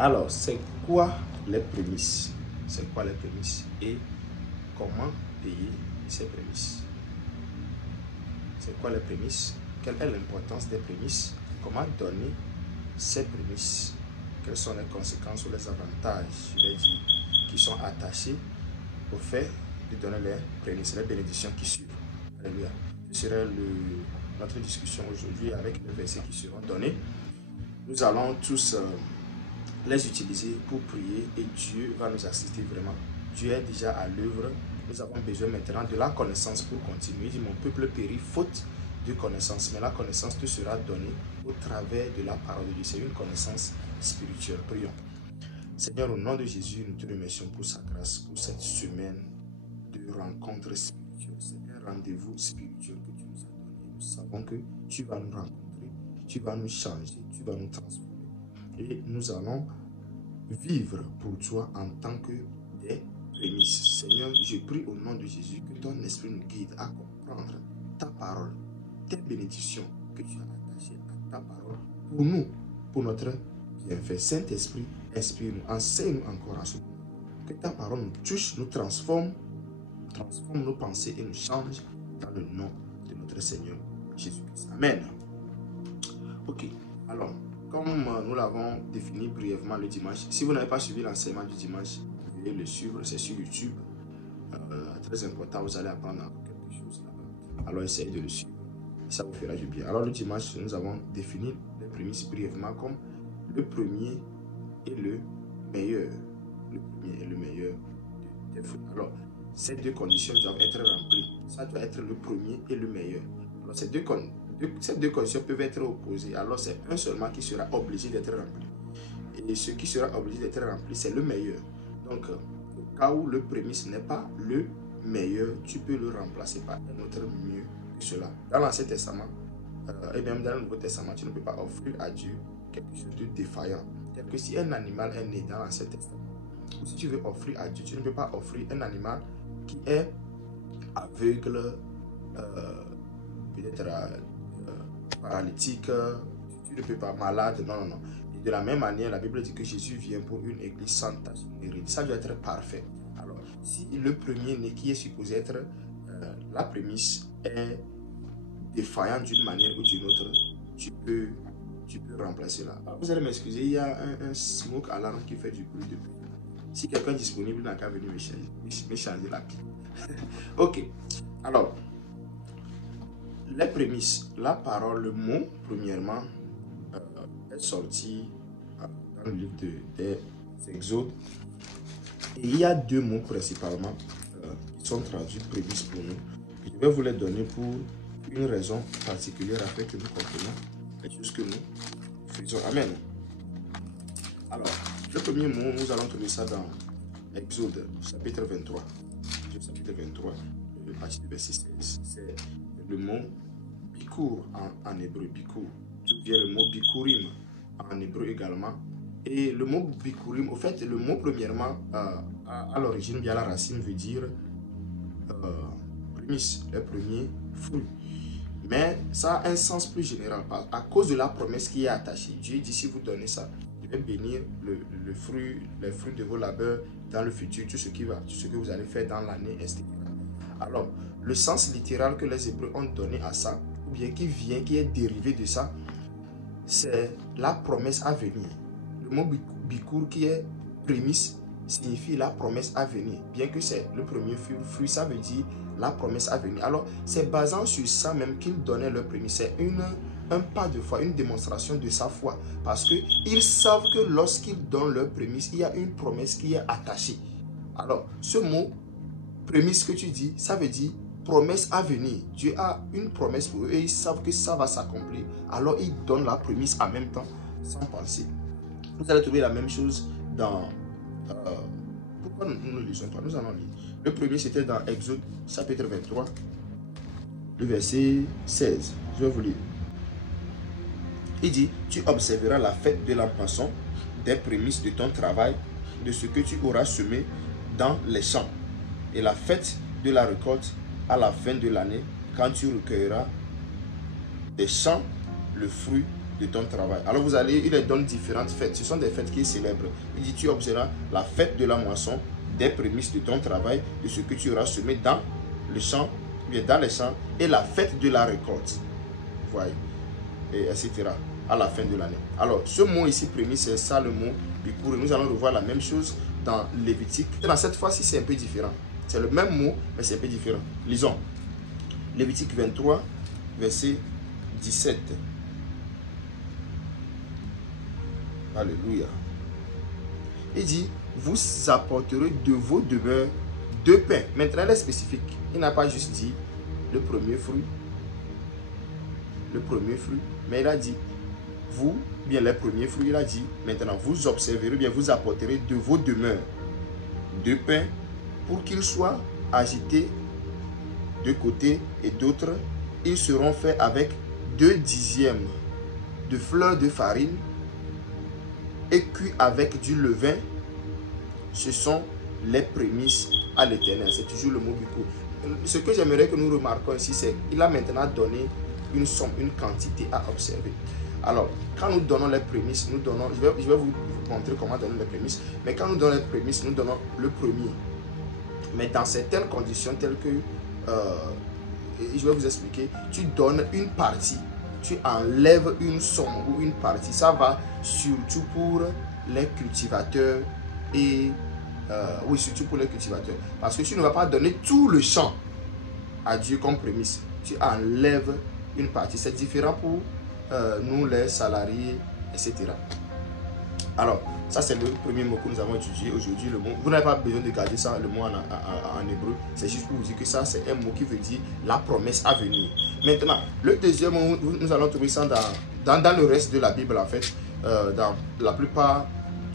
Alors, c'est quoi les prémices? C'est quoi les prémices et comment payer ces prémices? C'est quoi les prémices? Quelle est l'importance des prémices? Comment donner ces prémices? Quelles sont les conséquences ou les avantages, je vais dire, qui sont attachés au fait de donner les prémices, les bénédictions qui suivent? Alléluia. Ce serait notre discussion aujourd'hui avec les versets qui seront donnés. Nous allons tous les utiliser pour prier et Dieu va nous assister vraiment. Dieu est déjà à l'œuvre. Nous avons besoin maintenant de la connaissance pour continuer. Il dit, mon peuple périt faute de connaissance, mais la connaissance te sera donnée au travers de la parole de Dieu. C'est une connaissance spirituelle. Prions. Seigneur, au nom de Jésus, nous te remercions pour sa grâce, pour cette semaine de rencontre spirituelle. C'est un rendez-vous spirituel que tu nous as donné. Nous savons que tu vas nous rencontrer, tu vas nous changer, tu vas nous transformer. Et nous allons vivre pour toi en tant que des prémices. Seigneur, je prie au nom de Jésus que ton esprit nous guide à comprendre ta parole, tes bénédictions que tu as attachées à ta parole pour nous, pour notre bienfait. Saint-Esprit, inspire-nous, enseigne-nous encore à ce moment. Que ta parole nous touche, nous transforme nos pensées et nous change dans le nom de notre Seigneur Jésus-Christ. Amen. Ok, alors, comme nous l'avons défini brièvement le dimanche, si vous n'avez pas suivi l'enseignement du dimanche, vous pouvez le suivre, c'est sur YouTube. Très important, vous allez apprendre quelque chose là-bas. Alors essayez de le suivre, ça vous fera du bien. Alors le dimanche, nous avons défini les prémices brièvement comme le premier et le meilleur. Le premier et le meilleur des fruits. Alors, ces deux conditions doivent être remplies. Ça doit être le premier et le meilleur. Alors, ces deux conditions peuvent être opposées. Alors, c'est un seulement qui sera obligé d'être rempli. Et ce qui sera obligé d'être rempli, c'est le meilleur. Donc, au cas où le prémisse n'est pas le meilleur, tu peux le remplacer par un autre mieux que cela. Dans l'Ancien Testament, et même dans le Nouveau Testament, tu ne peux pas offrir à Dieu quelque chose de défaillant. Tel que si un animal est né dans l'Ancien Testament, ou si tu veux offrir à Dieu, tu ne peux pas offrir un animal qui est aveugle, peut-être paralytique, tu ne peux pas, malade, non. Et de la même manière, la Bible dit que Jésus vient pour une église sans tache ni ride. Ça doit être parfait. Alors, si le premier-né qui est supposé être la prémisse est défaillant d'une manière ou d'une autre, tu peux remplacer là. Alors, vous allez m'excuser, il y a un smoke alarm qui fait du bruit depuis. Si quelqu'un est disponible, n'a qu'à venir me changer la clé. Ok. Alors, les prémices, la parole, le mot, premièrement, est sorti dans le livre des Exodes. Et il y a deux mots principalement qui sont traduits prémices pour nous. Je vais vous les donner pour une raison particulière afin que nous comprenions les choses que nous faisons. Amen. Alors, le premier mot, nous allons trouver ça dans Exode, chapitre 23. Chapitre 23, partie du verset 16. C'est le mot Bikour en hébreu, Bikour. D'où vient le mot Bikurim en hébreu également. Et le mot Bikurim, au fait, le mot premièrement, à l'origine, bien la racine, veut dire prémisse, les premiers fruits. Mais ça a un sens plus général, à cause de la promesse qui est attachée. Dieu dit, si vous donnez ça, je vais bénir les fruits de vos labeurs dans le futur, tout ce que vous allez faire dans l'année, etc. Alors, le sens littéral que les Hébreux ont donné à ça, ou bien qui est dérivé de ça, c'est la promesse à venir. Le mot Bikour qui est prémisse signifie la promesse à venir. Bien que c'est le premier fruit, ça veut dire la promesse à venir. Alors, c'est basant sur ça même qu'ils donnaient leur prémisse. C'est un pas de foi, une démonstration de sa foi. Parce qu'ils savent que lorsqu'ils donnent leur prémisse, il y a une promesse qui est attachée. Alors, ce mot prémisse que tu dis, ça veut dire promesse à venir. Dieu a une promesse pour eux et ils savent que ça va s'accomplir. Alors, ils donnent la prémisse en même temps, sans penser. Vous allez trouver la même chose dans... pourquoi nous ne lisons pas? Nous allons lire. Le premier, c'était dans Exode, chapitre 23, le verset 16. Je vais vous lire. Il dit, tu observeras la fête de l'an passant, des prémices de ton travail, de ce que tu auras semé dans les champs, et la fête de la récolte à la fin de l'année, quand tu recueilleras des champs le fruit de ton travail. Alors vous allez, il les donne différentes fêtes. Ce sont des fêtes qu'il célèbre. Il dit, tu observeras la fête de la moisson, des prémices de ton travail, de ce que tu auras semé dans le champ, bien dans les champs, et la fête de la récolte. Vous voyez, et etc. à la fin de l'année. Alors, ce mot ici, prémisse, c'est ça le mot Bikour. Nous allons revoir la même chose dans Lévitique. Dans cette fois-ci, c'est un peu différent. C'est le même mot, mais c'est un peu différent. Lisons. Lévitique 23, verset 17. Alléluia. Il dit, vous apporterez de vos demeures 2 pains. Maintenant, elle est spécifique. Il n'a pas juste dit le premier fruit. Le premier fruit. Mais il a dit, vous, bien les premiers fruits, il a dit, maintenant, vous observerez, bien vous apporterez de vos demeures 2 pains pour qu'ils soient agités de côté et d'autre. Ils seront faits avec 2 dixièmes de fleurs de farine et cuits avec du levain. Ce sont les prémices à l'Éternel. C'est toujours le mot Bikour. Ce que j'aimerais que nous remarquions ici, c'est qu'il a maintenant donné une somme, une quantité à observer. Alors, quand nous donnons les prémices, nous donnons, je vais vous montrer comment donner les prémices, mais quand nous donnons les prémices, nous donnons le premier. Mais dans certaines conditions telles que, je vais vous expliquer, tu donnes une partie, tu enlèves une somme ou une partie. Ça va surtout pour les cultivateurs et oui, surtout pour les cultivateurs. Parce que tu ne vas pas donner tout le champ à Dieu comme prémisse. Tu enlèves une partie. C'est différent pour nous les salariés, etc. Alors, ça c'est le premier mot que nous avons étudié aujourd'hui. Le mot, vous n'avez pas besoin de garder ça, le mot en hébreu. C'est juste pour vous dire que ça c'est un mot qui veut dire la promesse à venir. Maintenant, le deuxième mot, nous allons trouver ça dans le reste de la Bible en fait. Dans la plupart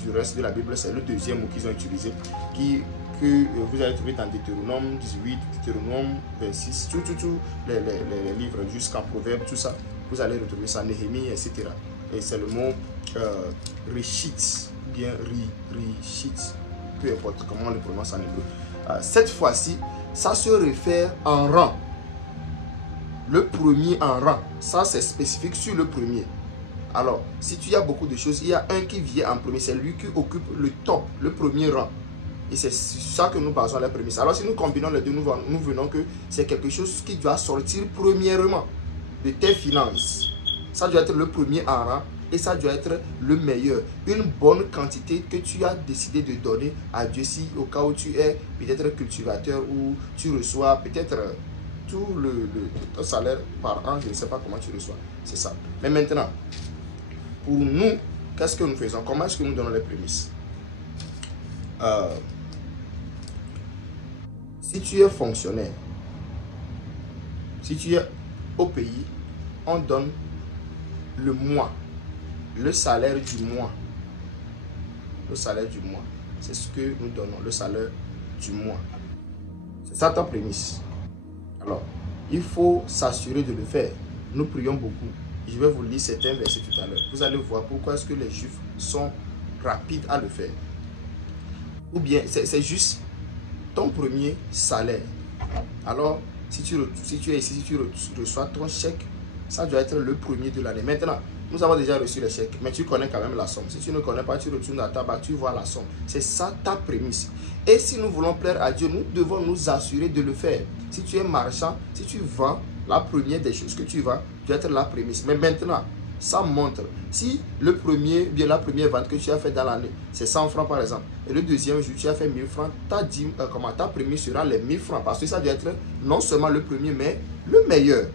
du reste de la Bible, c'est le deuxième mot qu'ils ont utilisé, que vous allez trouver dans Deutéronome 18, Deutéronome 26, tous les livres jusqu'en Proverbe, tout ça. Vous allez retrouver ça, Néhémie, etc. Et c'est le mot Rishit, bien Rishit, peu importe comment on le prononce en hébreu. Cette fois-ci, ça se réfère en rang. Le premier en rang, ça c'est spécifique sur le premier. Alors, si tu as beaucoup de choses, il y a un qui vient en premier, c'est lui qui occupe le top, le premier rang. Et c'est ça que nous basons les prémices. Alors, si nous combinons les deux, nous venons que c'est quelque chose qui doit sortir premièrement de tes finances. Ça doit être le premier en rang et ça doit être le meilleur. Une bonne quantité que tu as décidé de donner à Dieu, si au cas où tu es peut-être cultivateur ou tu reçois peut-être tout ton salaire par an, je ne sais pas comment tu reçois. C'est ça. Mais maintenant, pour nous, qu'est-ce que nous faisons? Comment est-ce que nous donnons les prémices? Si tu es fonctionnaire, si tu es au pays, on donne le mois, le salaire du mois. Le salaire du mois. C'est ce que nous donnons, le salaire du mois. C'est ça ta prémisse. Alors, il faut s'assurer de le faire. Nous prions beaucoup. Je vais vous lire certains versets tout à l'heure. Vous allez voir pourquoi est-ce que les Juifs sont rapides à le faire. Ou bien, c'est juste ton premier salaire. Alors, si tu es ici, si tu reçois ton chèque, ça doit être le premier de l'année. Maintenant, nous avons déjà reçu le chèque, mais tu connais quand même la somme. Si tu ne connais pas, tu retournes à ta banque, tu vois la somme. C'est ça ta prémisse. Et si nous voulons plaire à Dieu, nous devons nous assurer de le faire. Si tu es marchand, si tu vends, la première des choses que tu vends doit être la prémisse. Mais maintenant, ça montre. Si le premier, bien la première vente que tu as fait dans l'année, c'est 100 francs par exemple, et le deuxième jour, tu as fait 1000 francs, ta prémisse sera les 1000 francs. Parce que ça doit être non seulement le premier, mais le meilleur.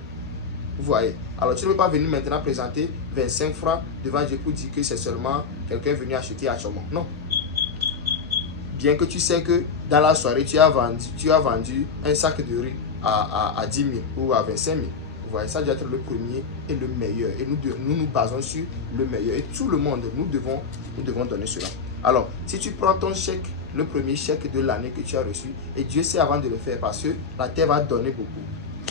Vous voyez. Alors, tu ne peux pas venir maintenant présenter 25 francs devant Dieu pour dire que c'est seulement quelqu'un venu acheter à Chomon. Non. Bien que tu sais que dans la soirée, tu as vendu un sac de riz à 10 000 ou à 25 000. Vous voyez, ça doit être le premier et le meilleur. Et nous basons sur le meilleur. Et tout le monde, nous devons donner cela. Alors, si tu prends ton chèque, le premier chèque de l'année que tu as reçu, et Dieu sait avant de le faire parce que la terre va donner beaucoup.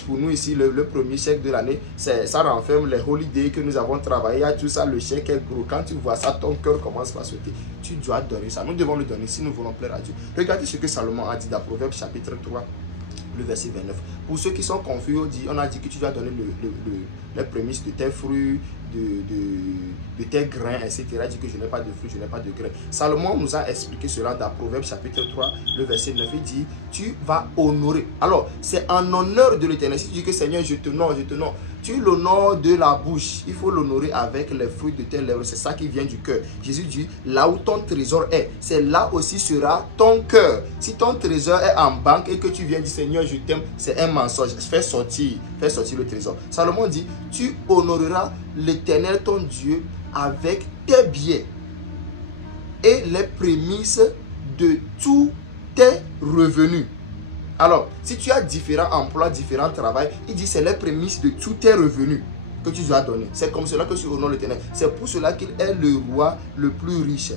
Pour nous ici, le premier chèque de l'année, ça renferme les holidays que nous avons travaillé. Tout ça, le chèque est gros. Quand tu vois ça, ton cœur commence à sauter. Tu dois donner ça. Nous devons le donner si nous voulons plaire à Dieu. Regardez ce que Salomon a dit dans Proverbe chapitre 3. Le verset 29. Pour ceux qui sont confus, on a dit que tu dois donner les prémices de tes fruits, de tes grains, etc. Il dit que je n'ai pas de fruits, je n'ai pas de grains. Salomon nous a expliqué cela dans Proverbes chapitre 3, le verset 9. Il dit, tu vas honorer. Alors, c'est en honneur de l'Éternel. Si tu dis que Seigneur, je t'honore, tu l'honores de la bouche. Il faut l'honorer avec les fruits de tes lèvres. C'est ça qui vient du cœur. Jésus dit, là où ton trésor est, c'est là aussi sera ton cœur. Si ton trésor est en banque et que tu viens dire, Seigneur, je t'aime, c'est un mensonge. Fais sortir le trésor. Salomon dit, tu honoreras l'Éternel, ton Dieu, avec tes biens et les prémices de tous tes revenus. Alors, si tu as différents emplois, différents travails, il dit c'est les prémices de tous tes revenus que tu dois donner. C'est comme cela que tu honores l'Éternel. C'est pour cela qu'il est le roi le plus riche.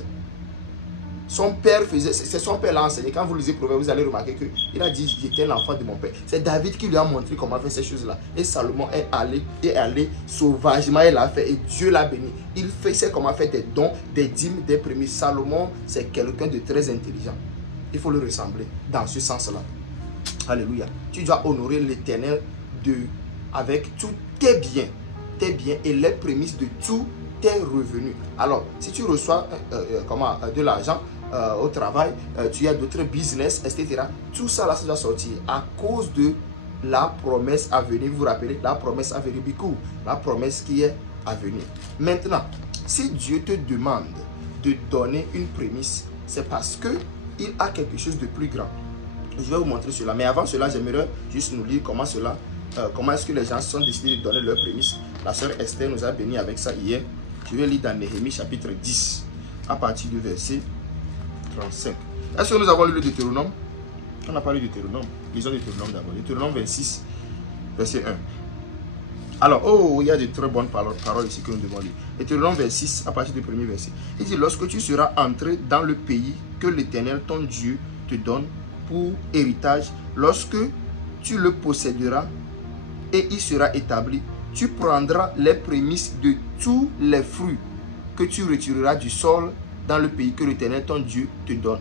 Son père faisait, c'est son père l'a enseigné. Quand vous lisez Proverbes, vous allez remarquer qu'il a dit, j'étais l'enfant de mon père. C'est David qui lui a montré comment faire ces choses-là. Et Salomon est allé sauvagement, il l'a fait et Dieu l'a béni. Il sait comment faire des dons, des dîmes, des prémices. Salomon, c'est quelqu'un de très intelligent. Il faut le ressembler dans ce sens-là. Alléluia. Tu dois honorer l'Éternel avec tous tes biens et les prémices de tous tes revenus. Alors, si tu reçois de l'argent au travail, tu as d'autres business, etc. Tout ça là, ça doit sortir à cause de la promesse à venir. Vous vous rappelez, la promesse à venir, la promesse qui est à venir. Maintenant, si Dieu te demande de donner une prémisse, c'est parce qu'il a quelque chose de plus grand. Je vais vous montrer cela. Mais avant cela, j'aimerais juste nous lire comment est-ce que les gens sont décidés de donner leurs prémices. La sœur Esther nous a béni avec ça hier. Je vais lire dans Néhémie chapitre 10, à partir du verset 35. Est-ce que nous avons lu le Deutéronome? On n'a pas lu le Deutéronome. Lisons le Deutéronome d'abord. Deutéronome 26, verset 1. Alors, il y a de très bonnes paroles ici que nous devons lire. Deutéronome 26, à partir du premier verset. Il dit, lorsque tu seras entré dans le pays que l'Éternel, ton Dieu, te donne pour héritage, lorsque tu le posséderas et il sera établi, tu prendras les prémices de tous les fruits que tu retireras du sol dans le pays que l'Éternel ton Dieu te donne.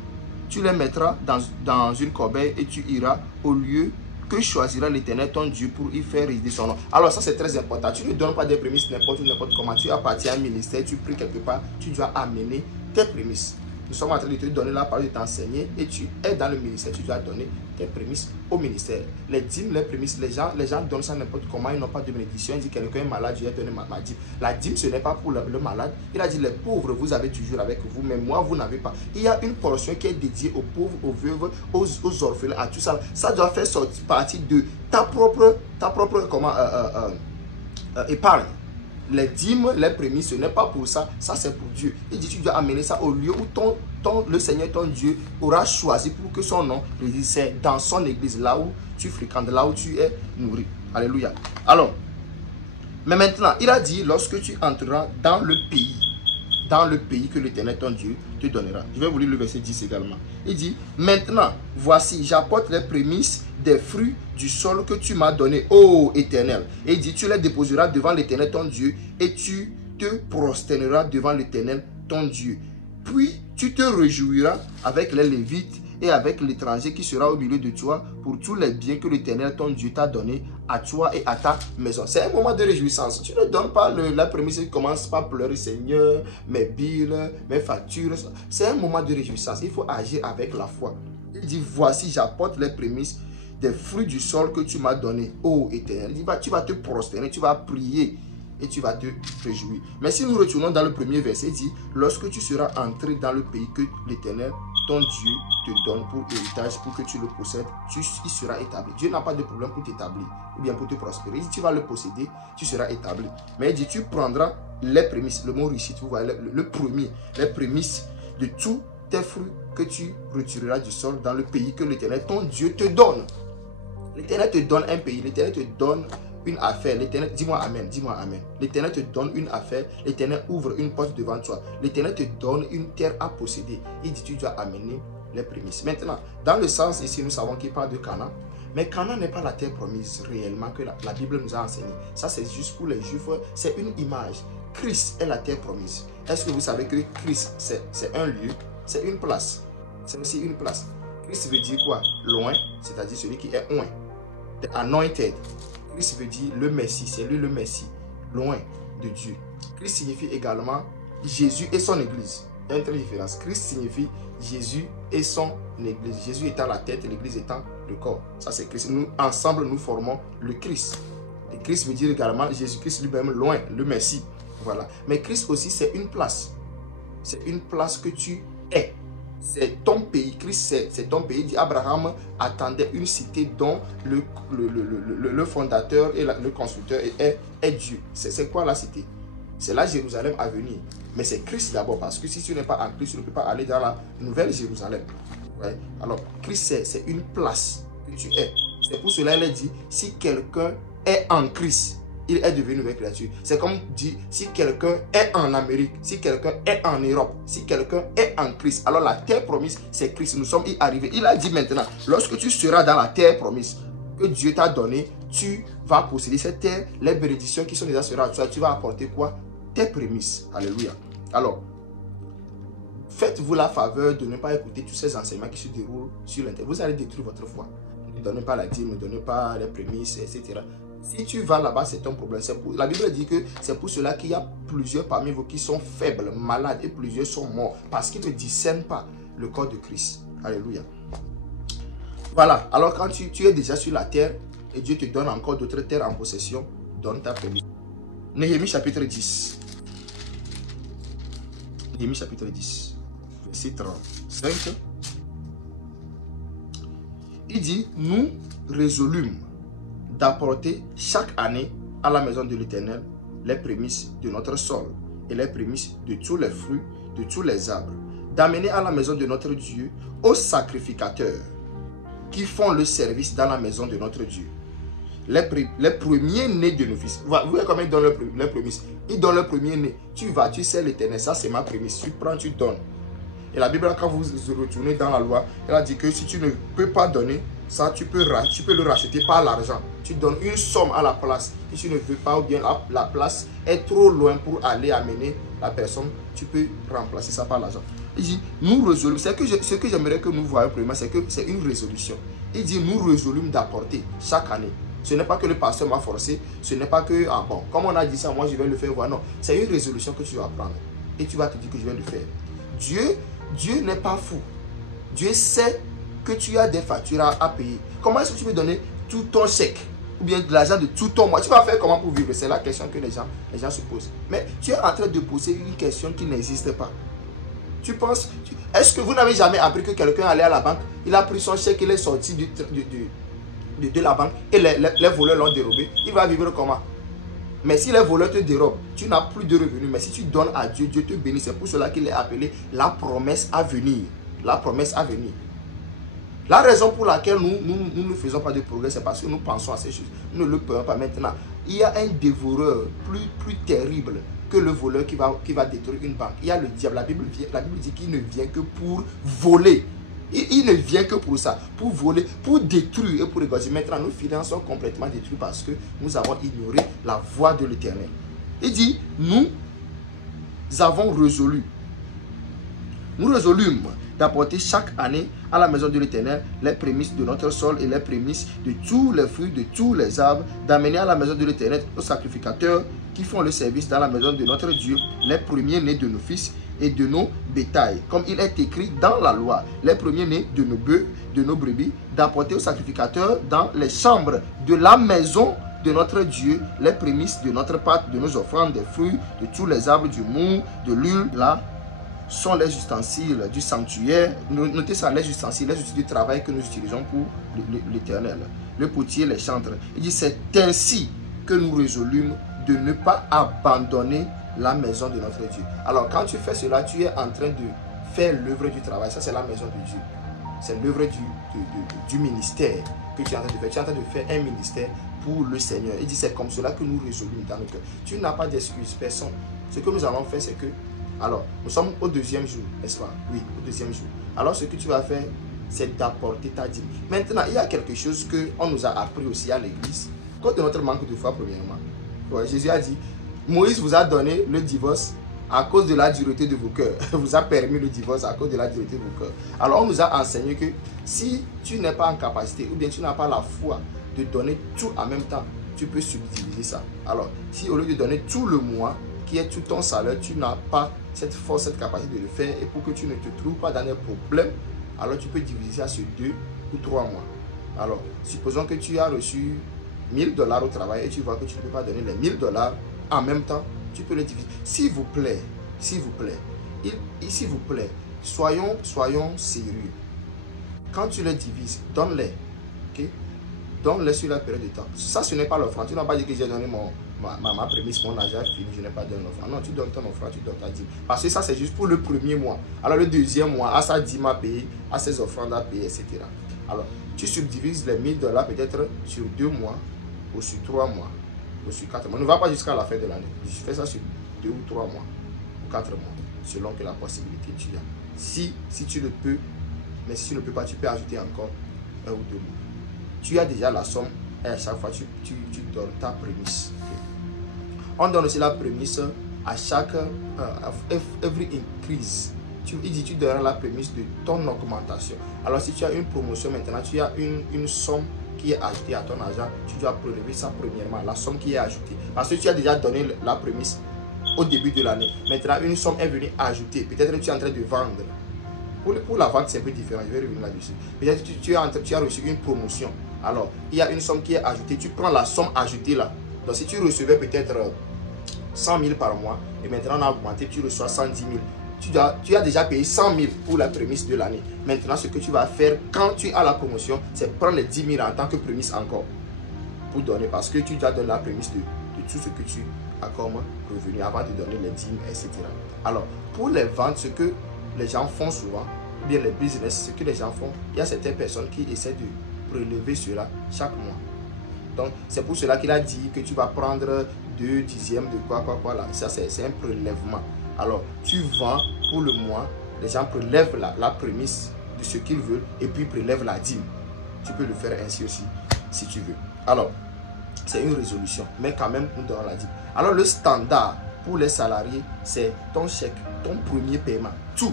Tu les mettras dans une corbeille et tu iras au lieu que choisira l'Éternel ton Dieu pour y faire résider son nom. Alors ça c'est très important. Tu ne donnes pas des prémices n'importe comment. Tu appartiens à un ministère, tu pries quelque part, tu dois amener tes prémices. Nous sommes en train de te donner la parole, de t'enseigner et tu es dans le ministère, tu dois donner tes prémices au ministère. Les dîmes, les prémices, les gens donnent ça n'importe comment, ils n'ont pas de bénédiction. Il dit quelqu'un est malade, je vais donner ma dîme. La dîme, ce n'est pas pour le malade. Il a dit les pauvres, vous avez toujours avec vous, mais moi, vous n'avez pas. Il y a une portion qui est dédiée aux pauvres, aux veuves, aux orphelins, à tout ça. Ça doit faire partie de ta propre épargne. Les dîmes, les prémices, ce n'est pas pour ça, ça c'est pour Dieu. Il dit tu dois amener ça au lieu où le Seigneur ton Dieu aura choisi pour que son nom réside. C'est dans son église, là où tu fréquentes, là où tu es nourri. Alléluia. Alors, mais maintenant, il a dit lorsque tu entreras dans le pays que l'Éternel ton Dieu te donnera. Je vais vous lire le verset 10 également. Il dit, maintenant, voici, j'apporte les prémices des fruits du sol que tu m'as donné, ô Éternel. Et il dit, tu les déposeras devant l'Éternel ton Dieu et tu te prosterneras devant l'Éternel ton Dieu. Puis, tu te réjouiras avec les Lévites et avec l'étranger qui sera au milieu de toi pour tous les biens que l'Éternel ton Dieu t'a donné à toi et à ta maison. C'est un moment de réjouissance. Tu ne donnes pas la prémisse et commence pas à pleurer, Seigneur, mes billes, mes factures. C'est un moment de réjouissance. Il faut agir avec la foi. Il dit, voici, j'apporte les prémices des fruits du sol que tu m'as donné, ô Éternel. Il dit, tu vas te prosterner, tu vas prier et tu vas te réjouir. Mais si nous retournons dans le premier verset, il dit, lorsque tu seras entré dans le pays que l'Éternel ton Dieu te donne pour héritage, pour que tu le possèdes, il sera établi. Dieu n'a pas de problème pour t'établir ou bien pour te prospérer. Il dit, tu vas le posséder, tu seras établi. Mais il dit, tu prendras les prémices, le mot richit, vous voyez, le premier, les prémices de tous tes fruits que tu retireras du sol dans le pays que l'Éternel ton Dieu te donne. L'Éternel te donne un pays, l'Éternel te donne une affaire. L'Éternel, dis-moi amen, dis-moi amen. L'Éternel te donne une affaire, l'Éternel ouvre une porte devant toi. L'Éternel te donne une terre à posséder. Il dit tu dois amener les prémices. Maintenant, dans le sens ici, nous savons qu'il parle de Canaan. Mais Canaan n'est pas la terre promise réellement que la Bible nous a enseigné. Ça c'est juste pour les Juifs, c'est une image. Christ est la terre promise. Est-ce que vous savez que Christ c'est un lieu, c'est une place. C'est aussi une place. Christ veut dire quoi? Loin, c'est-à-dire celui qui est loin. The anointed. Christ veut dire le Messie, c'est lui le Messie, loin de Dieu. Christ signifie également Jésus et son église. Il y a une très différence. Christ signifie Jésus et son église. Jésus étant la tête et l'église étant le corps. Ça c'est Christ. Nous, ensemble, nous formons le Christ. Et Christ veut dire également Jésus-Christ lui-même loin, le Messie. Voilà. Mais Christ aussi, c'est une place. C'est une place que tu es. C'est ton pays. Christ, c'est ton pays. Dit Abraham attendait une cité dont le fondateur et le constructeur est Dieu. C'est quoi la cité? C'est la Jérusalem à venir. Mais c'est Christ d'abord, parce que si tu n'es pas en Christ, tu ne peux pas aller dans la nouvelle Jérusalem. Ouais. Alors, Christ, c'est une place que tu es. C'est pour cela qu'il a dit, si quelqu'un est en Christ, il est devenu une nouvelle créature. C'est comme dit, si quelqu'un est en Amérique, si quelqu'un est en Europe, si quelqu'un est en Christ, alors la terre promise, c'est Christ. Nous sommes y arrivés. Il a dit maintenant, lorsque tu seras dans la terre promise, que Dieu t'a donné, tu vas posséder cette terre, les bénédictions qui sont déjà sur toi, tu vas apporter quoi? Tes prémices. Alléluia. Alors, faites-vous la faveur de ne pas écouter tous ces enseignements qui se déroulent sur l'internet. Vous allez détruire votre foi. Ne donnez pas la dîme, ne donnez pas les prémices, etc. Si tu vas là-bas, c'est ton problème. La Bible dit que c'est pour cela qu'il y a plusieurs parmi vous qui sont faibles, malades, et plusieurs sont morts, parce qu'ils ne discernent pas le corps de Christ. Alléluia. Voilà. Alors quand tu es déjà sur la terre, et Dieu te donne encore d'autres terres en possession, donne ta prémisse. Néhémie chapitre 10. Néhémie chapitre 10, verset 35. Il dit, nous résolûmes d'apporter chaque année à la maison de l'Éternel les prémices de notre sol et les prémices de tous les fruits, de tous les arbres, d'amener à la maison de notre Dieu aux sacrificateurs qui font le service dans la maison de notre Dieu. Les premiers-nés de nos fils. Vous voyez comment ils donnent les prémices. Ils donnent le premier-né. Tu vas, tu sais l'Éternel, ça c'est ma prémisse. Tu prends, tu donnes. Et la Bible, quand vous retournez dans la loi, elle a dit que si tu ne peux pas donner, ça tu peux le racheter par l'argent. Tu donnes une somme à la place. Si tu ne veux pas, ou bien la place est trop loin pour aller amener la personne, tu peux remplacer ça par l'argent. Il dit, nous résolûmes. Ce que j'aimerais que nous voyions premièrement, c'est que c'est une résolution. Il dit, nous résolûmes d'apporter chaque année. Ce n'est pas que le pasteur m'a forcé, ce n'est pas que, ah bon, comme on a dit ça, moi je vais le faire, voilà. Non, c'est une résolution que tu vas prendre. Et tu vas te dire que je vais le faire. Dieu n'est pas fou. Dieu sait que tu as des factures à payer. Comment est-ce que tu peux donner tout ton chèque ou bien de l'argent de tout ton mois? Tu vas faire comment pour vivre? C'est la question que les gens se posent. Mais tu es en train de poser une question qui n'existe pas. Tu penses, est-ce que vous n'avez jamais appris que quelqu'un allait à la banque, il a pris son chèque, il est sorti de la banque et les voleurs l'ont dérobé? Il va vivre comment? Mais si les voleurs te dérobent, tu n'as plus de revenus. Mais si tu donnes à Dieu, Dieu te bénit. C'est pour cela qu'il est appelé la promesse à venir. La promesse à venir. La raison pour laquelle nous ne faisons pas de progrès, c'est parce que nous pensons à ces choses. Nous ne le payons pas maintenant. Il y a un dévoreur plus terrible que le voleur qui va détruire une banque. Il y a le diable. La Bible dit qu'il ne vient que pour voler. Il ne vient que pour ça, pour voler, pour détruire et pour égorger. Maintenant, nos finances sont complètement détruites parce que nous avons ignoré la voie de l'Éternel. Il dit, nous avons résolu. Nous résolûmes d'apporter chaque année à la maison de l'Éternel les prémices de notre sol et les prémices de tous les fruits, de tous les arbres, d'amener à la maison de l'Éternel aux sacrificateurs qui font le service dans la maison de notre Dieu, les premiers-nés de nos fils et de nos bétails, comme il est écrit dans la loi, les premiers-nés de nos bœufs, de nos brebis, d'apporter aux sacrificateurs dans les chambres de la maison de notre Dieu, les prémices de notre pâte, de nos offrandes, des fruits, de tous les arbres, du mou, de l'huile. Là sont les ustensiles du sanctuaire. Notez ça, les ustensiles du travail que nous utilisons pour l'Éternel. Le potier, les chantres. Il dit, c'est ainsi que nous résolûmes de ne pas abandonner la maison de notre Dieu. Alors quand tu fais cela, tu es en train de faire l'œuvre du travail. Ça c'est la maison de Dieu. C'est l'œuvre du ministère que tu es en train de faire. Tu es en train de faire un ministère pour le Seigneur. Il dit c'est comme cela que nous résolvons dans nos cœurs. Tu n'as pas d'excuse, personne. Ce que nous allons faire c'est que, alors nous sommes au deuxième jour, n'est-ce pas? Oui, au deuxième jour. Alors ce que tu vas faire, c'est d'apporter ta dîme. Maintenant, il y a quelque chose qu'on nous a appris aussi à l'église. Cause de notre manque de foi premièrement. Ouais, Jésus a dit, Moïse vous a donné le divorce à cause de la dureté de vos cœurs. Vous a permis le divorce à cause de la dureté de vos cœurs. Alors on nous a enseigné que si tu n'es pas en capacité ou bien tu n'as pas la foi de donner tout en même temps, tu peux subdiviser ça. Alors si au lieu de donner tout le mois qui est tout ton salaire, tu n'as pas cette force, cette capacité de le faire. Et pour que tu ne te trouves pas dans des problèmes, alors tu peux diviser ça sur 2 ou 3 mois. Alors, supposons que tu as reçu 1000 $ au travail et tu vois que tu ne peux pas donner les 1000 $ en même temps, tu peux les diviser. S'il vous plaît, soyons sérieux. Quand tu les divises, donne-les. Okay? Donne-les sur la période de temps. Ça, ce n'est pas l'offrande. Tu n'as pas dit que j'ai donné ma prémisse, mon argent fini, je n'ai pas donné l'offrande. Non, tu donnes ton offrande, tu donnes ta dîme. Parce que ça, c'est juste pour le premier mois. Alors, le deuxième mois, à sa dîme à payer, à ses offrandes à payer, etc. Alors, tu subdivises les 1000 $ peut-être sur 2 mois, ou sur 3 mois, ou sur 4 mois. Ne va pas jusqu'à la fin de l'année. Je fais ça sur 2 ou 3 mois, ou 4 mois, selon que la possibilité tu as. Si tu le peux, mais si tu ne peux pas, tu peux ajouter encore 1 ou 2 mois. Tu as déjà la somme et à chaque fois tu donnes ta prémisse. On donne aussi la prémisse à chaque every increase. Il dit tu donneras la prémisse de ton augmentation. Alors si tu as une promotion maintenant, tu as une somme qui est ajoutée à ton argent, tu dois prélever ça premièrement, la somme qui est ajoutée. Parce que tu as déjà donné la prémisse au début de l'année. Maintenant, une somme est venue ajouter. Peut-être que tu es en train de vendre. Pour la vente, c'est un peu différent. Je vais revenir là-dessus. Peut-être que tu as reçu une promotion. Alors, il y a une somme qui est ajoutée. Tu prends la somme ajoutée là. Donc, si tu recevais peut-être 100 000 par mois, et maintenant on a augmenté, tu reçois 110 000. Tu as déjà payé 100 000 pour la prémisse de l'année. Maintenant, ce que tu vas faire quand tu as la promotion, c'est prendre les 10 000 en tant que prémisse encore. Pour donner, parce que tu dois donner la prémisse de tout ce que tu as comme revenu avant de donner les dîmes, etc. Alors, pour les ventes, ce que les gens font souvent, ou bien les business, ce que les gens font, il y a certaines personnes qui essaient de prélever cela chaque mois. Donc, c'est pour cela qu'il a dit que tu vas prendre 2 dixièmes de quoi là. Ça, c'est un prélèvement. Alors, tu vends pour le mois, les gens prélèvent la prémisse de ce qu'ils veulent et puis prélèvent la dîme. Tu peux le faire ainsi aussi, si tu veux. Alors, c'est une résolution, mais quand même, nous donnons la dîme. Alors, le standard pour les salariés, c'est ton chèque, ton premier paiement, tout.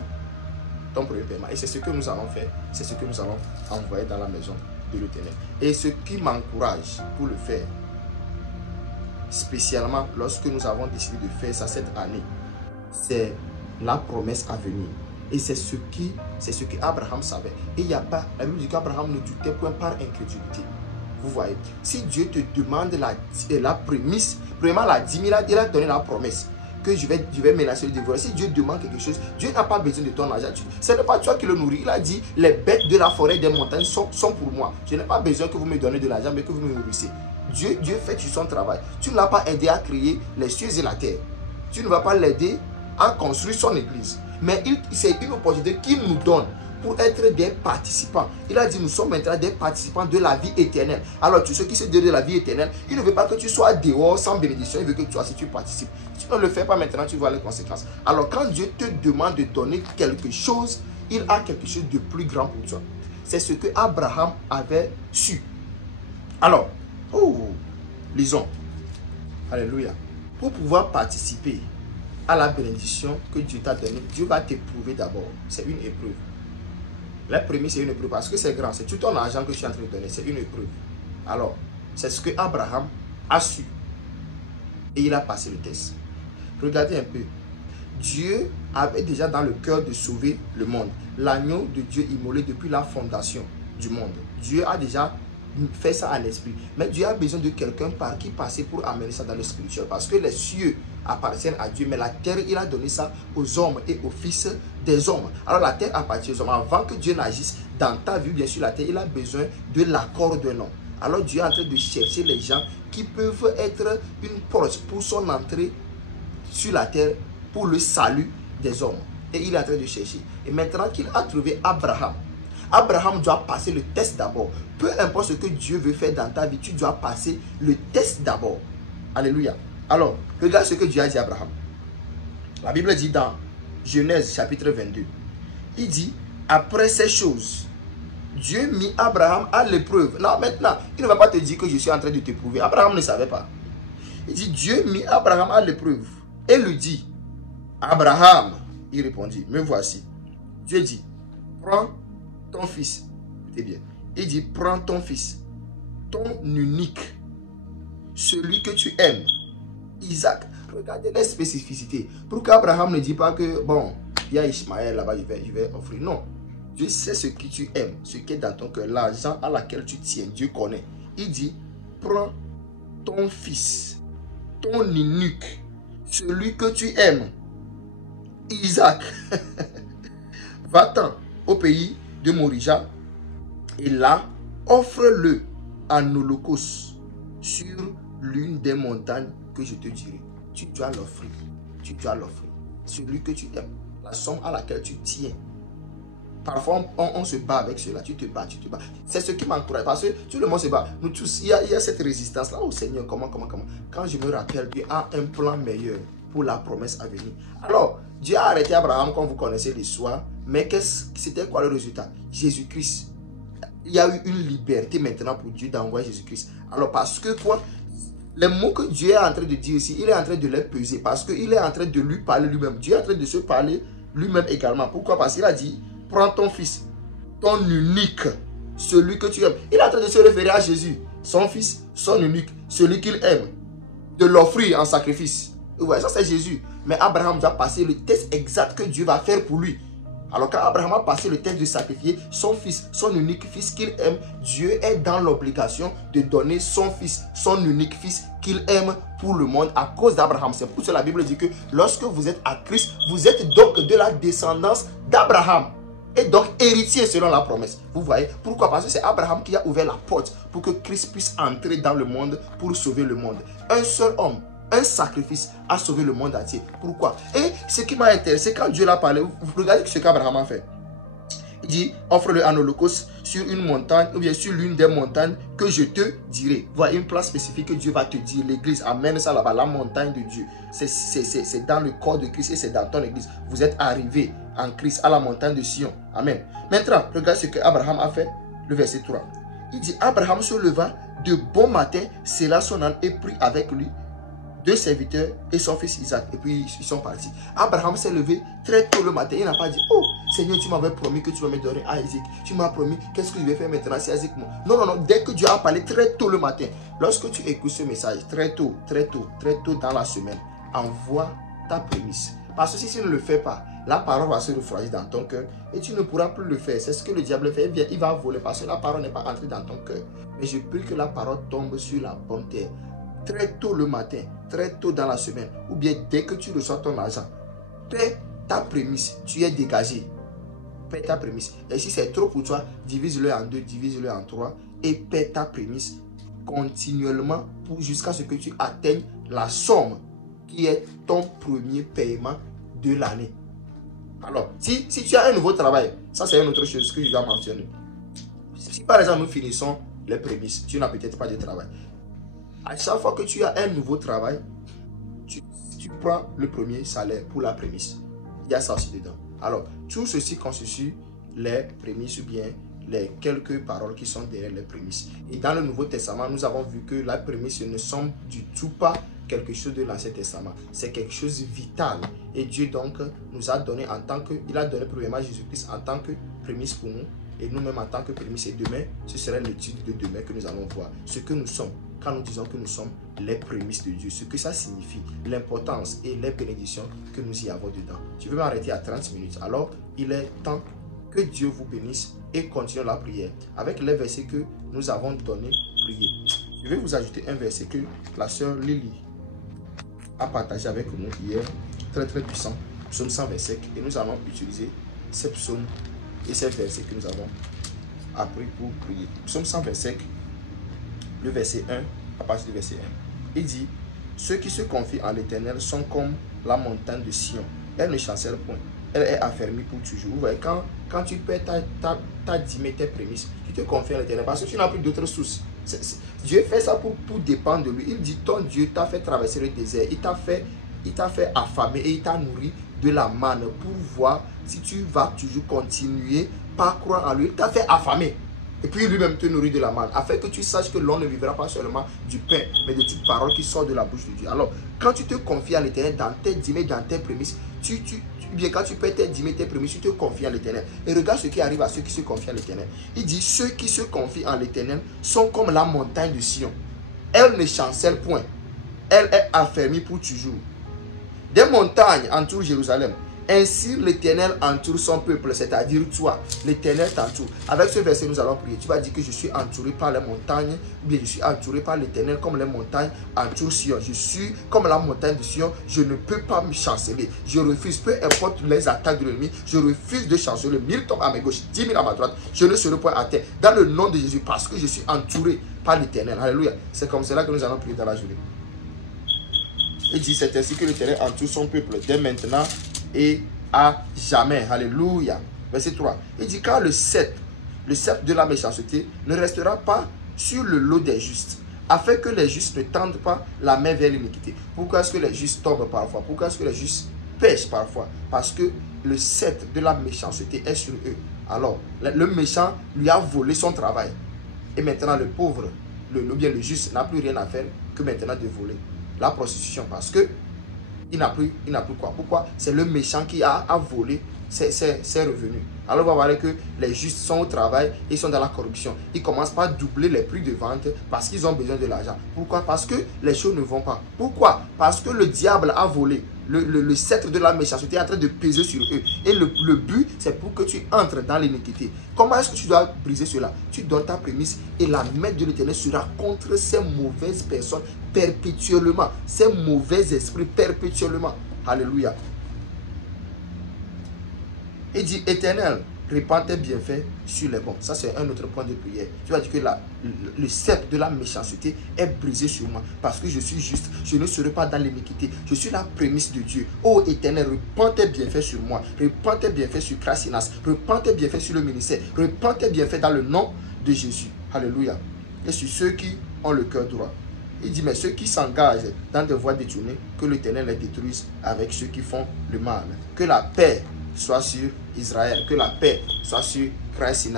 Ton premier paiement. Et c'est ce que nous allons faire, c'est ce que nous allons envoyer dans la maison de l'Éternel. Et ce qui m'encourage pour le faire, spécialement lorsque nous avons décidé de faire ça cette année, c'est la promesse à venir. Et c'est ce que Abraham savait. Et il n'y a pas, la Bible dit qu'Abraham ne doutait point par incrédulité. Vous voyez, si Dieu te demande la prémisse, premièrement la dîme, il a donné la promesse que je vais menacer le dévorer. Si Dieu demande quelque chose, Dieu n'a pas besoin de ton argent. Ce n'est pas toi qui le nourris. Il a dit, les bêtes de la forêt des montagnes sont pour moi. Je n'ai pas besoin que vous me donnez de l'argent, mais que vous me nourrissez. Dieu fait son travail. Tu ne l'as pas aidé à créer les cieux et la terre. Tu ne vas pas l'aider à construire son église. Mais c'est une opportunité qu'il nous donne pour être des participants. Il a dit, nous sommes maintenant des participants de la vie éternelle. Alors, tous ceux qui se donnent de la vie éternelle, il ne veut pas que tu sois dehors sans bénédiction. Il veut que tu sois, si tu participes. Si tu ne le fais pas maintenant, tu vois les conséquences. Alors, quand Dieu te demande de donner quelque chose, il a quelque chose de plus grand pour toi. C'est ce que Abraham avait su. Alors, lisons. Alléluia. Pour pouvoir participer à la bénédiction que Dieu t'a donnée, Dieu va t'éprouver d'abord. C'est une épreuve. La première, c'est une épreuve parce que c'est grand. C'est tout ton argent que tu es en train de donner. C'est une épreuve. Alors, c'est ce que Abraham a su. Et il a passé le test. Regardez un peu. Dieu avait déjà dans le cœur de sauver le monde. L'agneau de Dieu immolé depuis la fondation du monde. Dieu a déjà fait ça à l'esprit. Mais Dieu a besoin de quelqu'un par qui passer pour amener ça dans le spirituel. Parce que les cieux appartiennent à Dieu, mais la terre, il a donné ça aux hommes et aux fils des hommes. Alors la terre appartient aux hommes. Avant que Dieu n'agisse dans ta vie, bien sûr, la terre, il a besoin de l'accord d'un homme. Alors Dieu est en train de chercher les gens qui peuvent être une porte pour son entrée sur la terre, pour le salut des hommes. Et il est en train de chercher. Et maintenant qu'il a trouvé Abraham, Abraham doit passer le test d'abord. Peu importe ce que Dieu veut faire dans ta vie, tu dois passer le test d'abord. Alléluia. Alors, regarde ce que Dieu a dit à Abraham. La Bible dit dans Genèse chapitre 22. Il dit, après ces choses, Dieu mit Abraham à l'épreuve. Non, maintenant, il ne va pas te dire que je suis en train de t'éprouver. Abraham ne savait pas. Il dit, Dieu mit Abraham à l'épreuve et lui dit, Abraham, il répondit, me voici. Dieu dit, prends ton fils. Écoutez bien. Il dit, prends ton fils, ton unique, celui que tu aimes, Isaac, Regardez les spécificités. Pourquoi Abraham ne dit pas que, bon, il y a Ishmaël là-bas, je vais offrir. Non. Dieu sait ce que tu aimes, ce qui est dans ton cœur, l'argent à laquelle tu tiens. Dieu connaît. Il dit, prends ton fils, ton unique, celui que tu aimes, Isaac. Va-t'en au pays de Morija et là, offre-le en holocauste sur l'une des montagnes que je te dirai. Tu dois l'offrir. Tu dois l'offrir. Celui que tu aimes. La somme à laquelle tu tiens. Parfois, on se bat avec cela. Tu te bats, tu te bats. C'est ce qui m'encourage. Parce que tout le monde se bat. Nous tous, il y a cette résistance-là. Oh Seigneur, comment. Quand je me rappelle, Dieu a un plan meilleur pour la promesse à venir. Alors, Dieu a arrêté Abraham, comme vous connaissez l'histoire. Mais c'était quoi le résultat? Jésus-Christ. Il y a eu une liberté maintenant pour Dieu d'envoyer Jésus-Christ. Alors, parce que quoi? Les mots que Dieu est en train de dire ici, il est en train de les peser. Parce qu'il est en train de lui parler lui-même. Dieu est en train de se parler lui-même également. Pourquoi? Parce qu'il a dit, prends ton fils, ton unique, celui que tu aimes. Il est en train de se référer à Jésus, son fils, son unique, celui qu'il aime, de l'offrir en sacrifice. Vous voyez, ça c'est Jésus. Mais Abraham doit passer le test exact que Dieu va faire pour lui. Alors quand Abraham a passé le test de sacrifier son fils, son unique fils qu'il aime, Dieu est dans l'obligation de donner son fils, son unique fils qu'il aime pour le monde à cause d'Abraham. C'est pour cela que la Bible dit que lorsque vous êtes à Christ, vous êtes donc de la descendance d'Abraham. Et donc héritier selon la promesse. Vous voyez pourquoi? Parce que c'est Abraham qui a ouvert la porte pour que Christ puisse entrer dans le monde pour sauver le monde. Un seul homme, un sacrifice a sauvé le monde entier. Pourquoi? Et ce qui m'a intéressé, quand Dieu l'a parlé, vous regardez ce qu'Abraham a fait. Il dit, offre-le en holocauste sur une montagne, ou bien sur l'une des montagnes que je te dirai. Voilà une place spécifique que Dieu va te dire. L'église, amène ça là-bas, la montagne de Dieu. C'est dans le corps de Christ et c'est dans ton église. Vous êtes arrivés en Christ à la montagne de Sion. Amen. Maintenant, regardez ce que Abraham a fait, le verset 3. Il dit, Abraham se leva de bon matin, sella son âne et prit avec lui 2 serviteurs et son fils Isaac. Et puis ils sont partis. Abraham s'est levé très tôt le matin. Il n'a pas dit, oh Seigneur, tu m'avais promis que tu vas me donner à Isaac. Tu m'as promis, qu'est-ce que je vais faire maintenant si Isaac moi? Non, non, non. Dès que Dieu a parlé très tôt le matin, lorsque tu écoutes ce message, très tôt dans la semaine, envoie ta prémisse. Parce que si tu ne le fais pas, la parole va se refroidir dans ton cœur et tu ne pourras plus le faire. C'est ce que le diable fait. Il va voler parce que la parole n'est pas entrée dans ton cœur. Mais je prie que la parole tombe sur la bonne terre. Très tôt le matin, très tôt dans la semaine, ou bien dès que tu reçois ton argent, paie ta prémisse, tu es dégagé. Paie ta prémisse. Et si c'est trop pour toi, divise-le en 2, divise-le en 3 et paie ta prémisse continuellement jusqu'à ce que tu atteignes la somme qui est ton premier paiement de l'année. Alors, si tu as un nouveau travail, ça c'est une autre chose que je dois mentionner. Si par exemple nous finissons les prémices, tu n'as peut-être pas de travail. À chaque fois que tu as un nouveau travail, tu prends le premier salaire pour la prémisse. Il y a ça aussi dedans. Alors, tout ceci constitue les prémices ou bien les quelques paroles qui sont derrière les prémices. Et dans le Nouveau Testament, nous avons vu que la prémisse ne semble du tout pas quelque chose de l'Ancien Testament. C'est quelque chose de vital. Et Dieu donc nous a donné en tant que, il a donné premièrement Jésus-Christ en tant que prémisse pour nous. Et nous-mêmes en tant que prémisse. Et demain, ce sera l'étude de demain que nous allons voir. Ce que nous sommes. Quand nous disons que nous sommes les prémices de Dieu, ce que ça signifie, l'importance et les bénédictions que nous y avons dedans. Je vais m'arrêter à 30 minutes. Alors, il est temps que Dieu vous bénisse et continue la prière. Avec les versets que nous avons donnés, prier. Je vais vous ajouter un verset que la sœur Lily a partagé avec nous hier, très puissant, psaume 125. Et nous allons utiliser ces psaumes et ces versets que nous avons appris pour prier. Psaume 125. Le verset 1, à partir du verset 1, il dit, ceux qui se confient en l'Éternel sont comme la montagne de Sion. Elle ne chancelle point. Elle est affermie pour toujours. Vous voyez, quand tu perds ta dîme et tes prémices, tu te confies en l'Éternel parce que tu n'as plus d'autres sources. Dieu fait ça pour dépendre de lui. Il dit, ton Dieu t'a fait traverser le désert. Il t'a fait affamer et il t'a nourri de la manne pour voir si tu vas toujours continuer par croire en lui. Il t'a fait affamer. Et puis lui-même te nourrit de la manne, afin que tu saches que l'homme ne vivra pas seulement du pain, mais de toute parole qui sort de la bouche de Dieu. Alors, quand tu te confies à l'Éternel dans tes dîmes, dans tes prémices, bien quand tu perds tes dîmes, tes prémices, tu te confies à l'Éternel. Et regarde ce qui arrive à ceux qui se confient à l'Éternel. Il dit, ceux qui se confient en l'Éternel sont comme la montagne de Sion. Elle ne chancelle point. Elle est affermie pour toujours. Des montagnes entourent Jérusalem. Ainsi l'Éternel entoure son peuple, c'est-à-dire toi. L'Éternel t'entoure. Avec ce verset, nous allons prier. Tu vas dire que je suis entouré par les montagnes, ou bien je suis entouré par l'Éternel comme les montagnes entourent Sion. Je suis comme la montagne de Sion, je ne peux pas me chanceler. Je refuse, peu importe les attaques de l'ennemi, je refuse de chanceler. 1000 tombent à ma gauche, 10 000 à ma droite, je ne serai point à terre. Dans le nom de Jésus, parce que je suis entouré par l'Éternel. Alléluia. C'est comme cela que nous allons prier dans la journée. Il dit, c'est ainsi que l'Éternel entoure son peuple dès maintenant et à jamais. Alléluia. Verset 3. Il dit, car le sceptre de la méchanceté ne restera pas sur le lot des justes, afin que les justes ne tendent pas la main vers l'iniquité. Pourquoi est-ce que les justes tombent parfois? Pourquoi est-ce que les justes pêchent parfois? Parce que le sceptre de la méchanceté est sur eux. Alors, le méchant lui a volé son travail. Et maintenant, le pauvre, le juste n'a plus rien à faire que maintenant de voler. La prostitution, parce que il n'a plus quoi. Pourquoi? C'est le méchant qui a volé ses revenus. Alors on va voir que les justes sont au travail, ils sont dans la corruption. Ils commencent par doubler les prix de vente parce qu'ils ont besoin de l'argent. Pourquoi? Parce que les choses ne vont pas. Pourquoi? Parce que le diable a volé. Le sceptre de la méchanceté est en train de peser sur eux. Et le but, c'est pour que tu entres dans l'iniquité. Comment est-ce que tu dois briser cela? Tu donnes ta prémisse et la main de l'Éternel sera contre ces mauvaises personnes perpétuellement. Ces mauvais esprits perpétuellement. Alléluia. Il dit, Éternel, répand tes bienfaits sur les bons. Ça, c'est un autre point de prière. Tu vas dire que le sceptre de la méchanceté est brisé sur moi. Parce que je suis juste, je ne serai pas dans l'iniquité. Je suis la prémisse de Dieu. Oh Éternel, répand tes bienfaits sur moi. Répand tes bienfaits sur Crasinas. Répand tes bienfaits sur le ministère. Répand tes bienfaits dans le nom de Jésus. Alléluia. Et sur ceux qui ont le cœur droit. Il dit, mais ceux qui s'engagent dans des voies détournées, que l'Éternel les détruise avec ceux qui font le mal. Que la paix soit sur Israël, que la paix soit sur Christ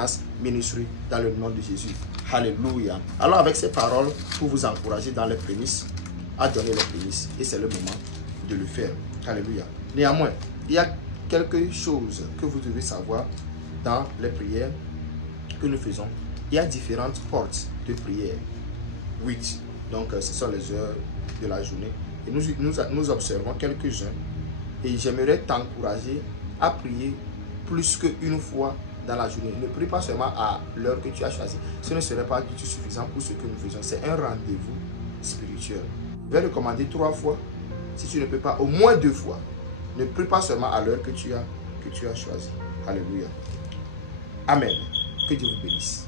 Ministry dans le nom de Jésus. Alléluia. Alors avec ces paroles, pour vous encourager dans les prémices, à donner les prémices. Et c'est le moment de le faire. Alléluia. Néanmoins, il y a quelque chose que vous devez savoir dans les prières que nous faisons. Il y a différentes portes de prière. 8. Donc ce sont les heures de la journée. Et nous observons quelques-uns. Et j'aimerais t'encourager à prier plus qu'une fois dans la journée. Ne prie pas seulement à l'heure que tu as choisie. Ce ne serait pas du tout suffisant pour ce que nous faisons. C'est un rendez-vous spirituel. Je vais recommander 3 fois. Si tu ne peux pas, au moins 2 fois. Ne prie pas seulement à l'heure que tu as choisie. Alléluia. Amen. Que Dieu vous bénisse.